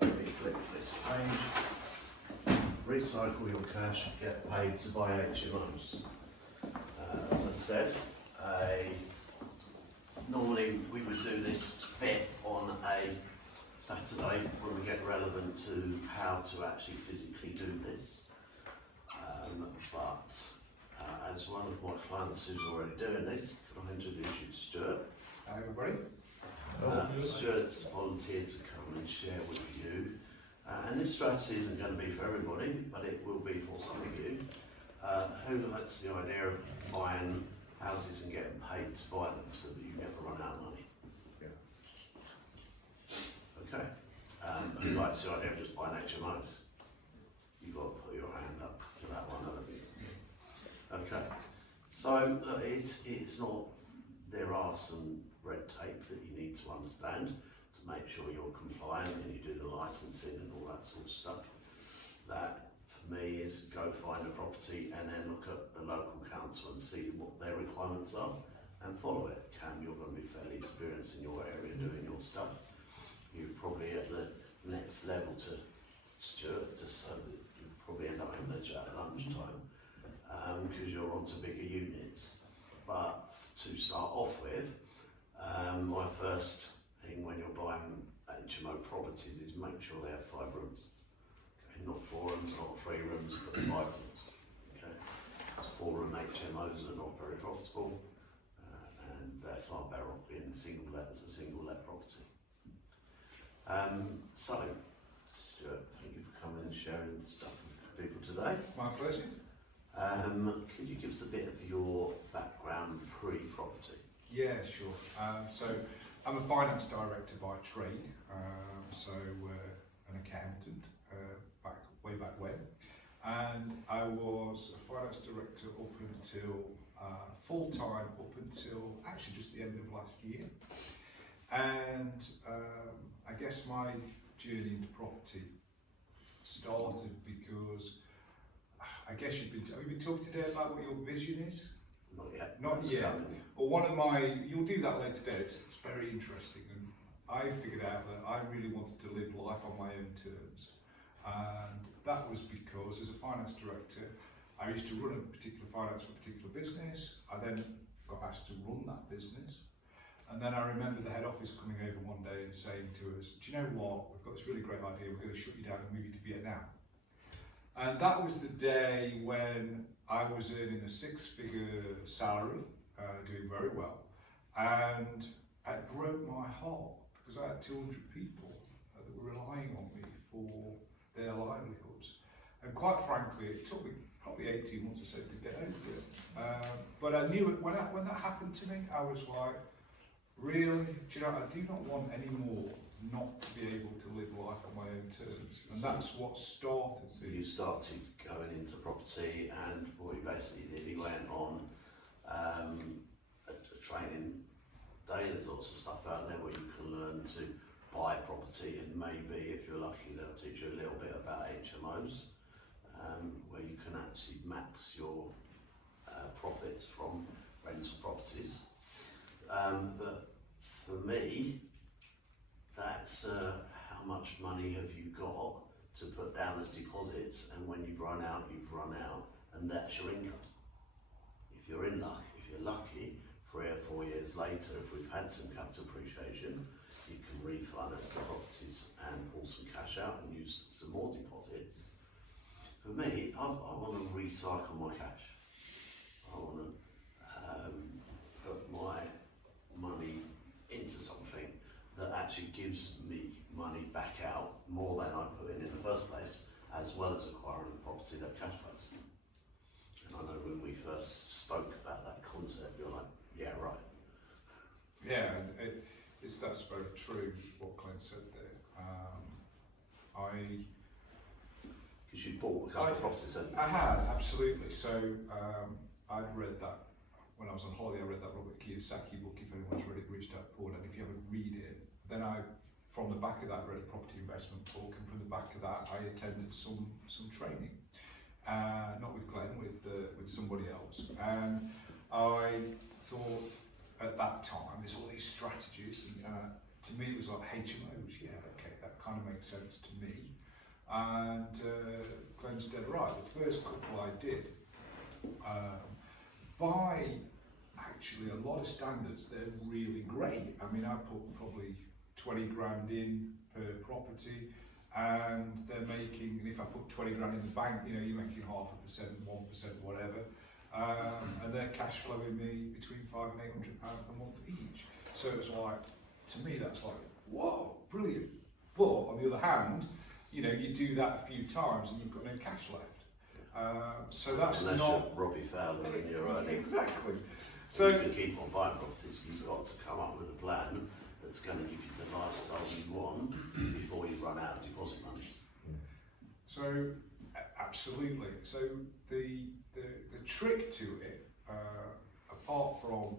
Let me flip this page. Recycle your cash, get paid to buy HMOs. As I said, normally we would do this bit on a Saturday when we get relevant to how to actually physically do this. But as one of my clients who's already doing this, can I introduce you to Stuart? Hi everybody. Stuart's volunteered to come and share with you. And this strategy isn't going to be for everybody, but it will be for some of you who likes the idea of buying houses and getting paid to buy them so that you never run out of money. Yeah. Okay. Who likes the idea of just buying HMOs? You've got to put your hand up for that one, haven't you? Okay. So look, it's not. There are some red tape that you need to understand to make sure you're compliant and you do the licensing and all that sort of stuff. That for me is go find a property and then look at the local council and see what their requirements are and follow it. Cam, you're going to be fairly experienced in your area doing your stuff. You're probably at the next level to Stuart, just so that you probably end up having a chat at lunchtime because you're onto bigger units. But to start off with, my first thing when you're buying HMO properties is make sure they have 5 rooms. Okay, not 4 rooms, not 3 rooms, but 5 rooms. Okay, because 4-room HMOs are not very profitable, and they're far better off being single let as a single let property. So, Stuart, thank you for coming and sharing stuff with people today. My pleasure. Could you give us a bit of your background pre-property? Yeah, sure. So I'm a finance director by trade, an accountant way back when, and I was a finance director up until full-time up until actually just the end of last year. And I guess my journey into property started because I guess have you been talking today about what your vision is? Not yet. Not yet. Well, you'll do that later today, it's very interesting, and I figured out that I really wanted to live life on my own terms, and that was because as a finance director, I used to run a particular finance for a particular business. I then got asked to run that business, and then I remember the head office coming over one day and saying to us, do you know what, we've got this really great idea, we're going to shut you down and move you to Vietnam. And that was the day when I was earning a 6-figure salary, doing very well, and it broke my heart because I had 200 people that were relying on me for their livelihoods. And quite frankly, it took me probably 18 months or so to get over it. But I knew it, when that happened to me, I was like, really? Do you know, I do not want any more not to be able to live life on my own terms, and that's what started. So you started going into property, and what he basically did, he went on a training day. There's lots of stuff out there where you can learn to buy property, and maybe if you're lucky they'll teach you a little bit about HMOs, where you can actually max your profits from rental properties. But for me, that's how much money have you got to put down as deposits, and when you've run out, and that's your income. If you're lucky, 3 or 4 years later, if we've had some capital appreciation, you can refinance the properties and pull some cash out and use some more deposits. For me, I want to recycle my cash. I want to put my money into something that actually gives me money back out more than I put in the first place, as well as acquiring a property that cash flows. And I know when we first spoke about that concept, you're like, yeah, right. Yeah, that's very true what Clint said there. Because you bought a couple of properties, haven't you? I had, absolutely. So I'd read that when I was on holiday. I read that Robert Kiyosaki book, if anyone's read it, Rich Dad Poor Dad. If you haven't read it, then from the back of that, read a property investment book, and from the back of that, I attended some training, not with Glenn, with somebody else, and I thought at that time there's all these strategies, and to me it was like HMOs. Yeah, okay, that kind of makes make sense to me. And Glenn's dead right. The first couple I did, by actually a lot of standards, they're really great. I mean, I put probably 20 grand in per property, and they're making, and if I put 20 grand in the bank, you know, you're making 0.5%, 1%, whatever, and they're cash flowing me between £500 and £800 a month each. So it's like, to me, that's like, whoa, brilliant. But on the other hand, you know, you do that a few times and you've got no cash left. So that's unless not you're Robbie Fowler and you're earning. exactly. So So you can keep on buying properties. You've got to come up with a plan that's going to give you the lifestyle you want before you run out of deposit money. So absolutely. So the trick to it, apart from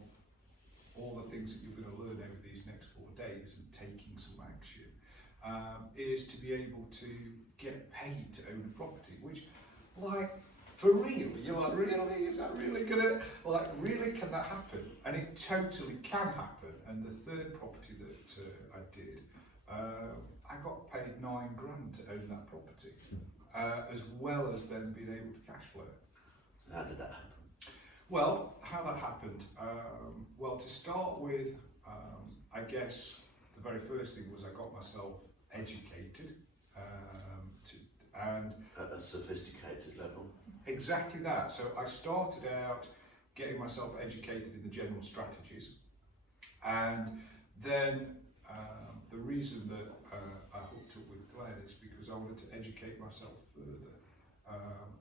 all the things that you're going to learn over these next 4 days and taking some action, is to be able to get paid to own a property, which, like, for real, you're like, really, is that really gonna, like, really, can that happen? And it totally can happen. And the third property that I did, I got paid £9 grand to own that property, as well as then being able to cash flow it. How did that happen? Well, how that happened, well, to start with, I guess the very first thing was I got myself educated, and At a sophisticated level? exactly that. So I started out getting myself educated in the general strategies, and then the reason that I hooked up with Glenn is because I wanted to educate myself further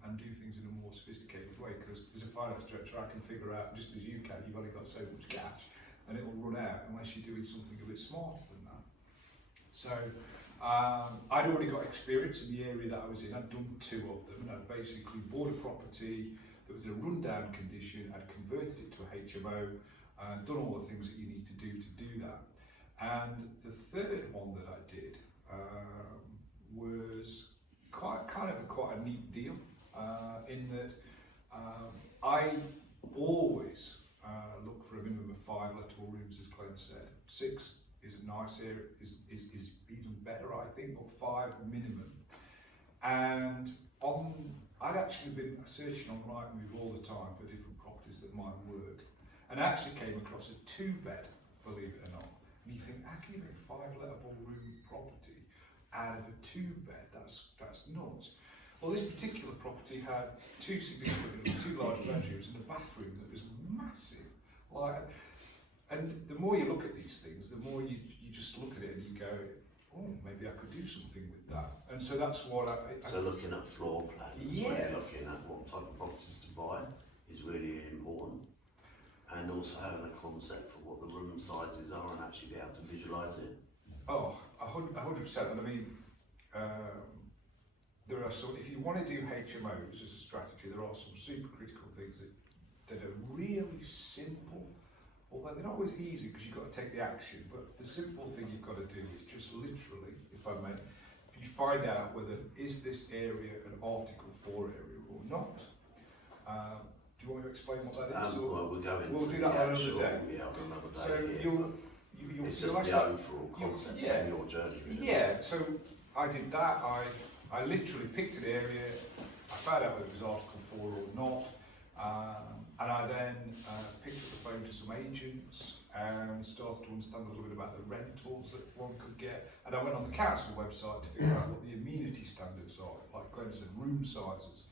and do things in a more sophisticated way, because as a finance director I can figure out, just as you can, you've only got so much cash and it will run out unless you're doing something a bit smarter than that. So I'd already got experience in the area that I was in. I'd done 2 of them, and I'd basically bought a property that was in a rundown condition, I'd converted it to a HMO, and done all the things that you need to do that. And the third one that I did was quite a neat deal, in that I always look for a minimum of 5 lettable rooms, as Glenn said. 6 is a nice area, is even better, I think, but 5 minimum. And I'd actually been searching on Rightmove all the time for different properties that might work, and I actually came across a 2-bed, believe it or not. And you think, how can you make a 5 lettable room property out of a 2-bed? That's nuts. Well, this particular property had 2 large bedrooms and a bathroom that was massive. Like, and the more you look at these things, the more you just look at it and you go, oh, maybe I could do something with that. And so that's what So looking at floor plans, Yeah. when you're looking at what type of properties to buy is really important. And also having a concept for what the room sizes are and actually be able to visualise it. Oh, 100%. And I mean, there are some, if you want to do HMOs as a strategy, there are some super critical things that are really simple, although they're not always easy because you've got to take the action. But the simple thing you've got to do is just literally, if I may, if you find out whether is this area an Article 4 area or not. Do you want me to explain what that is? Well, we'll go into we'll do that on another day. Yeah, on another day. So yeah. you'll It's feel just like the that. overall concept yeah. of your journey. Really. Yeah, so I did that. I literally picked an area, I found out whether it was Article 4 or not, and I then picked up the phone to some agents and started to understand a little bit about the rentals that one could get. And I went on the council website to figure out what the amenity standards are, like Glenn said, room sizes.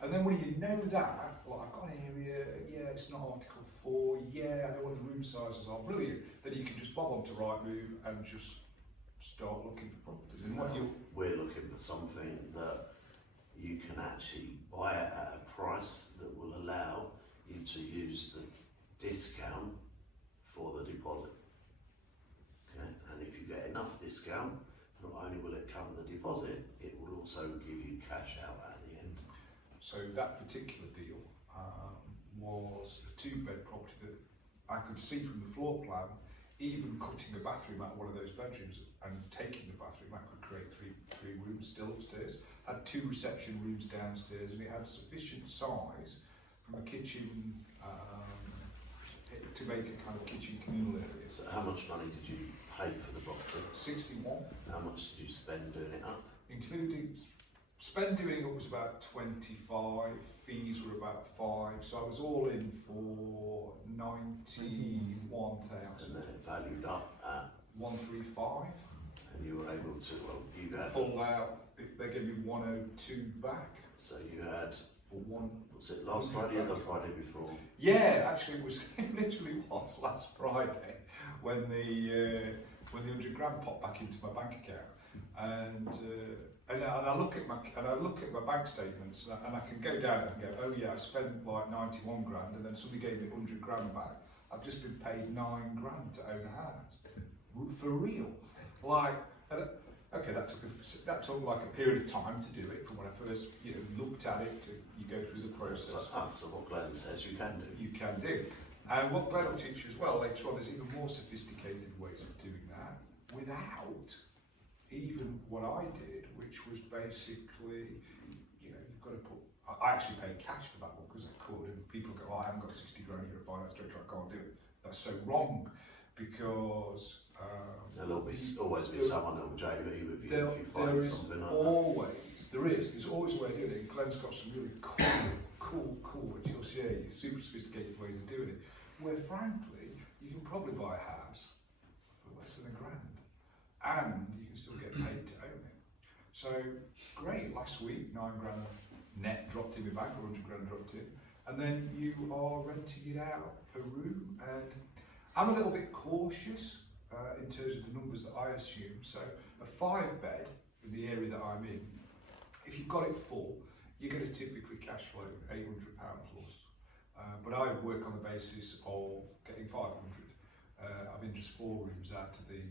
And then when you know that, well, I've got an area, yeah, it's not Article 4, yeah, I know what the room sizes are, brilliant. Then you can just bob onto Rightmove and just start looking for properties. And what we're looking for something that you can actually buy it at a price that will allow you to use the discount for the deposit. Okay, and if you get enough discount, not only will it cover the deposit, it will also give you cash out at the end. So that particular deal was a 2-bed property that I could see from the floor plan, even cutting a bathroom out of one of those bedrooms and taking the bathroom, I could create three rooms still upstairs. Had 2 reception rooms downstairs, and it had sufficient size from a kitchen to make a kind of kitchen communal area. So how much money did you pay for the property? 61, How much did you spend doing it up? including spend doing it was about 25, fees were about 5, so I was all in for 91,000. And then it valued up at, 135. and you were able to, well, you had, Pulled out, they gave me 102 back. so you had, Or one. was it last Friday or the Friday before? Yeah, actually it was, it literally was last Friday when the 100 grand popped back into my bank account. And I look at my bank statements and I can go down and go, oh yeah, I spent like 91 grand and then somebody gave me 100 grand back. I've just been paid 9 grand to own a house. For real. Like, okay, that took like a period of time to do it from when I first looked at it to you go through the process. So what Glenn says you can do. You can do. And what Glenn will teach you as well later on is even more sophisticated ways of doing that without even what I did, which was basically, you've got to put, I actually paid cash for that one because I could, and people go, oh, I haven't got 60 grand, you're a finance director, I can't do it. That's so wrong, because there'll always be someone that will JV with you if you find something like there's always a way of doing it. And Glenn's got some really cool, which he'll share you, super sophisticated ways of doing it, where frankly, you can probably buy a house for less than £1 grand, and you can still get paid to own it. So, great, last week, 9 grand net dropped in my bank, or 100 grand dropped in, and then you are renting it out, Peru, and I'm a little bit cautious in terms of the numbers that I assume. So a 5-bed in the area that I'm in, if you've got it full, you're going to typically cash flow £800 plus. But I work on the basis of getting 500. I'm in just 4 rooms out to the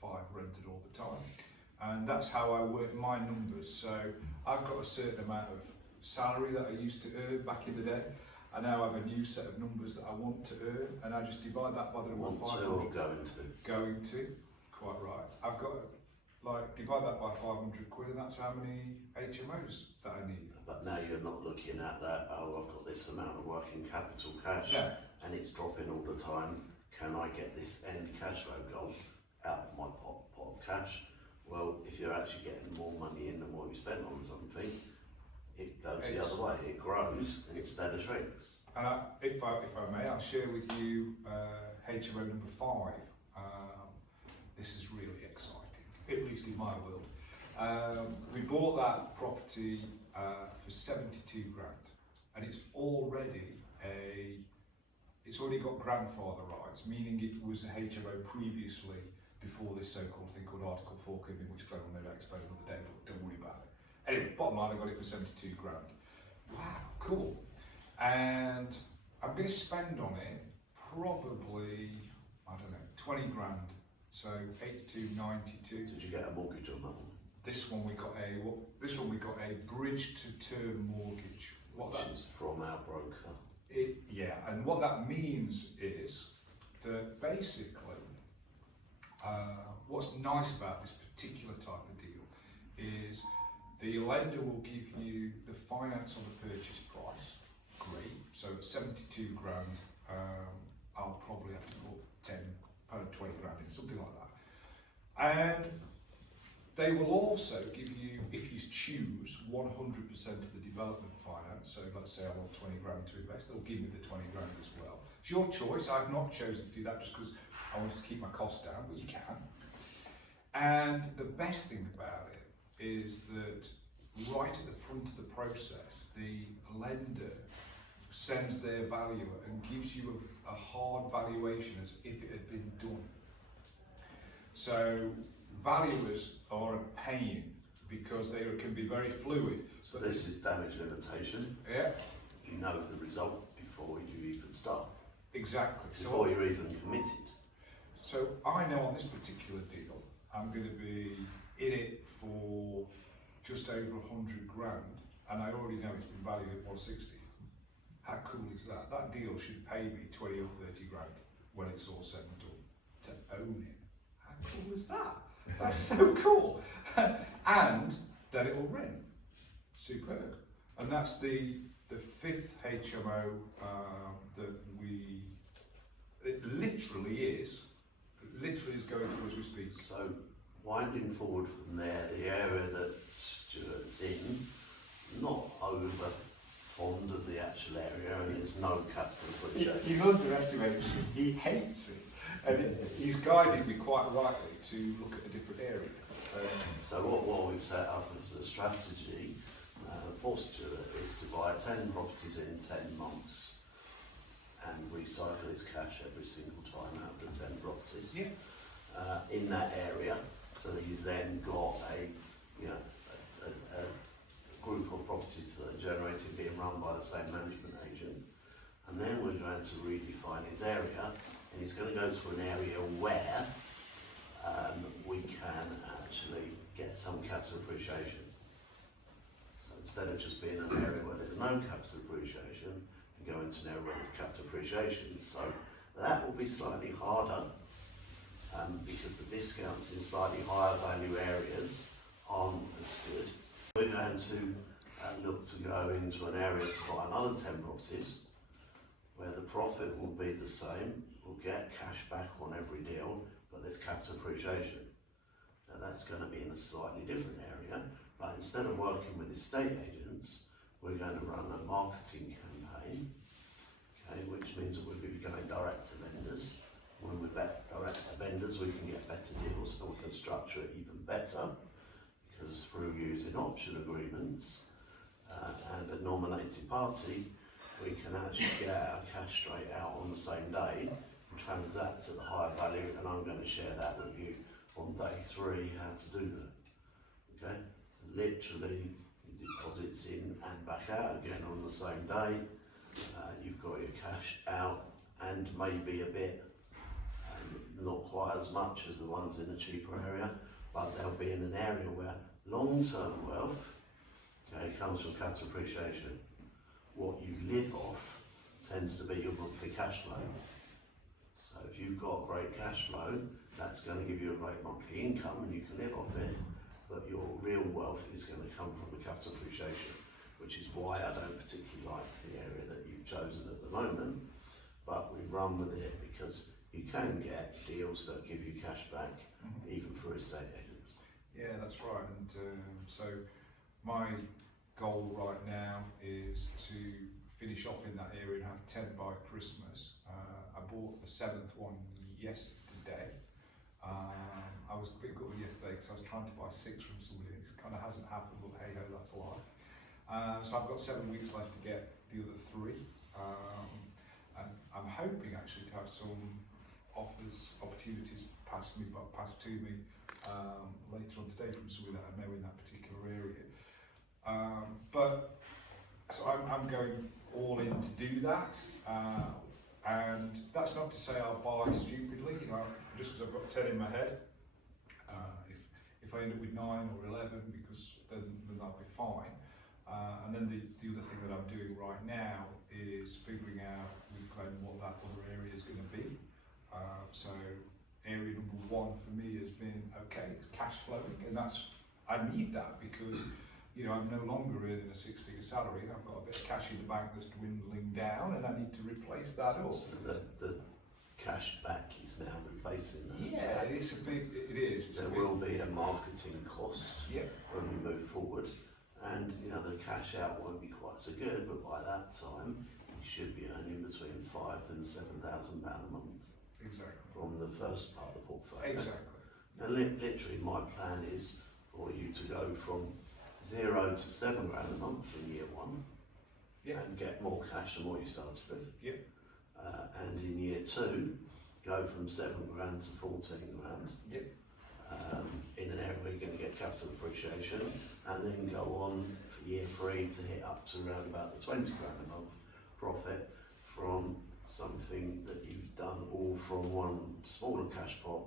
5 rented all the time. And that's how I work my numbers. So I've got a certain amount of salary that I used to earn back in the day. I now have a new set of numbers that I want to earn, and I just divide that by the number of 500. Going to, quite right. I've got divide that by 500 quid, and that's how many HMOs that I need. But now you're not looking at that, oh, I've got this amount of working capital cash, and it's dropping all the time. Can I get this end cash flow goal out of my pot of cash? Well, if you're actually getting more money in than what you spend on something, it goes the other way. It grows instead of shrinks. And if I may, I'll share with you HMO number 5. This is really exciting, at least in my world. We bought that property for 72 grand, and it's already got grandfather rights, meaning it was a HMO previously before this so-called thing called Article 4 came in, which Glenn will no doubt explain another day, but don't worry about it. Anyway, bottom line, I got it for 72 grand. Wow, cool. And I'm going to spend on it probably, I don't know, 20 grand. So 82, 92. Did you get a mortgage on that one? This one we got a bridge to term mortgage. Which is from our broker. And what that means is that basically, what's nice about this particular type of deal is the lender will give you the finance on the purchase price. Great. So at 72 grand, I'll probably have to put 20 grand in, something like that. And they will also give you, if you choose, 100% of the development finance. So let's say I want 20 grand to invest, they'll give me the 20 grand as well. It's your choice. I've not chosen to do that just because I wanted to keep my costs down, but you can. And the best thing about it is that right at the front of the process, the lender sends their valuer and gives you a hard valuation as if it had been done. So valuers are a pain because they can be very fluid. So this is damage limitation. Yeah. You know the result before you even start. Exactly. Before you're even committed. So I know on this particular deal, I'm going to be in it for just over 100 grand, and I already know it's been valued at 160. How cool is that? That deal should pay me 20 or 30 grand when it's all said and done to own it. How cool is that? That's so cool. And then it will rent. Superb. And that's the 5th HMO that it literally is literally is going through as we speak. So, winding forward from there, the area that Stuart's in, not over fond of the actual area, and there's no capital appreciation. He's underestimating it. He hates it, and he's guiding me quite rightly to look at a different area. So what we've set up as a strategy for Stuart is to buy 10 properties in 10 months and recycle his cash every single time out of the 10 properties in that area. So he's then got a group of properties that are generating, being run by the same management agent, and then we're going to redefine his area, and he's going to go to an area where we can actually get some capital appreciation. So instead of just being in an area where there's no capital appreciation, we go into an area where there's capital appreciation. So that will be slightly harder because the discounts in slightly higher value areas aren't as good. We're going to look to go into an area to buy another 10 properties where the profit will be the same. We'll get cash back on every deal, but there's capital appreciation. Now that's going to be in a slightly different area, but instead of working with estate agents, we're going to run a marketing campaign, okay, which means that we'll be going direct to vendors. When we're direct to vendors, we can get better deals and we can structure it even better. Because through using option agreements and a nominated party, we can actually get our cash straight out on the same day and transact at the higher value, and I'm going to share that with you on day 3, how to do that. Okay? Literally, deposits in and back out again on the same day. You've got your cash out and maybe a bit, not quite as much as the ones in a cheaper area, but they'll be in an area where long-term wealth comes from capital appreciation. What you live off tends to be your monthly cash flow. So if you've got great cash flow, that's going to give you a great monthly income and you can live off it, but your real wealth is going to come from the capital appreciation, which is why I don't particularly like the area that you've chosen at the moment, but we run with it because you can get deals that give you cash back even for estate agents. Yeah, that's right. And so my goal right now is to finish off in that area and have 10 by Christmas. I bought the 7th one yesterday. I was a bit gutted yesterday because I was trying to buy 6 from somebody. It kind of hasn't happened, but hey ho, that's life. So I've got 7 weeks left to get the other 3. And I'm hoping actually to have some opportunities passed to me later on today from somebody that I know in that particular area. But so I'm going all in to do that, and that's not to say I'll buy stupidly, just because I've got 10 in my head. If I end up with 9 or 11, because then that'll be fine. And then the other thing that I'm doing right now is figuring out with Glenn what that other area is going to be. So area number 1 for me has been, okay, it's cash flowing, and I need that because I'm no longer earning a 6-figure salary. I've got a bit of cash in the bank that's dwindling down, and I need to replace that up. So the cash back is now replacing that. Yeah, it is. There will be a marketing cost when we move forward, and the cash out won't be quite so good, but by that time you should be earning between £5,000 and £7,000 a month. Exactly. From the first part of the portfolio. Exactly. Now, literally, my plan is for you to go from 0 to £7,000 a month in year 1, and get more cash than what you started with. Yep. And in year 2, go from £7,000 to £14,000. Yep. In an area where you're going to get capital appreciation, and then go on for year 3 to hit up to around about the £20,000 a month profit from something that you've done all from one smaller cash pot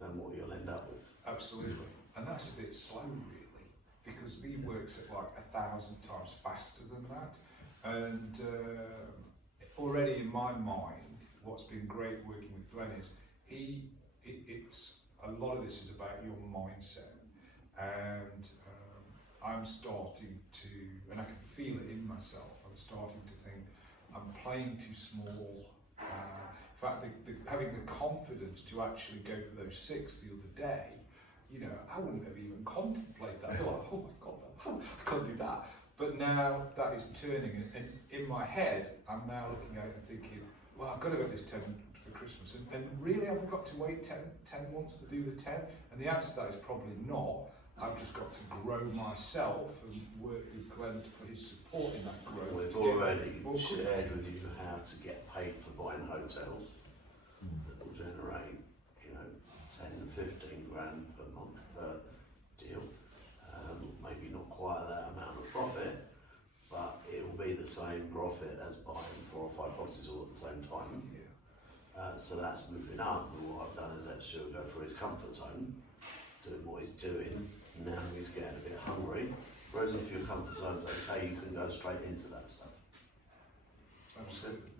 than what you'll end up with. Absolutely. And that's a bit slow, really, because he works at like 1,000 times faster than that. And already in my mind, what's been great working with Glenn is it's a lot of this is about your mindset. And I'm starting to, and I can feel it in myself, I'm starting to think I'm playing too small. In fact, having the confidence to actually go for those 6 the other day, you know, I wouldn't have even contemplated that. I'd be like, oh my God, I can't do that. But now that is turning, and in my head, I'm now looking at it and thinking, well, I've got to get this 10 for Christmas. And really, have I got to wait 10 months to do the 10? And the answer to that is probably not. I've just got to grow myself and work with Glenn for his support in that growth. We've already shared with you how to get paid for buying hotels that will generate, you know, 10 and 15 grand per month per deal. Maybe not quite that amount of profit, but it will be the same profit as buying 4 or 5 properties all at the same time. Yeah. So that's moving up, and what I've done is let Stuart go through his comfort zone, doing what he's doing. Now he's getting a bit hungry, whereas if your comfort zone's okay, you can go straight into that stuff. Absolutely.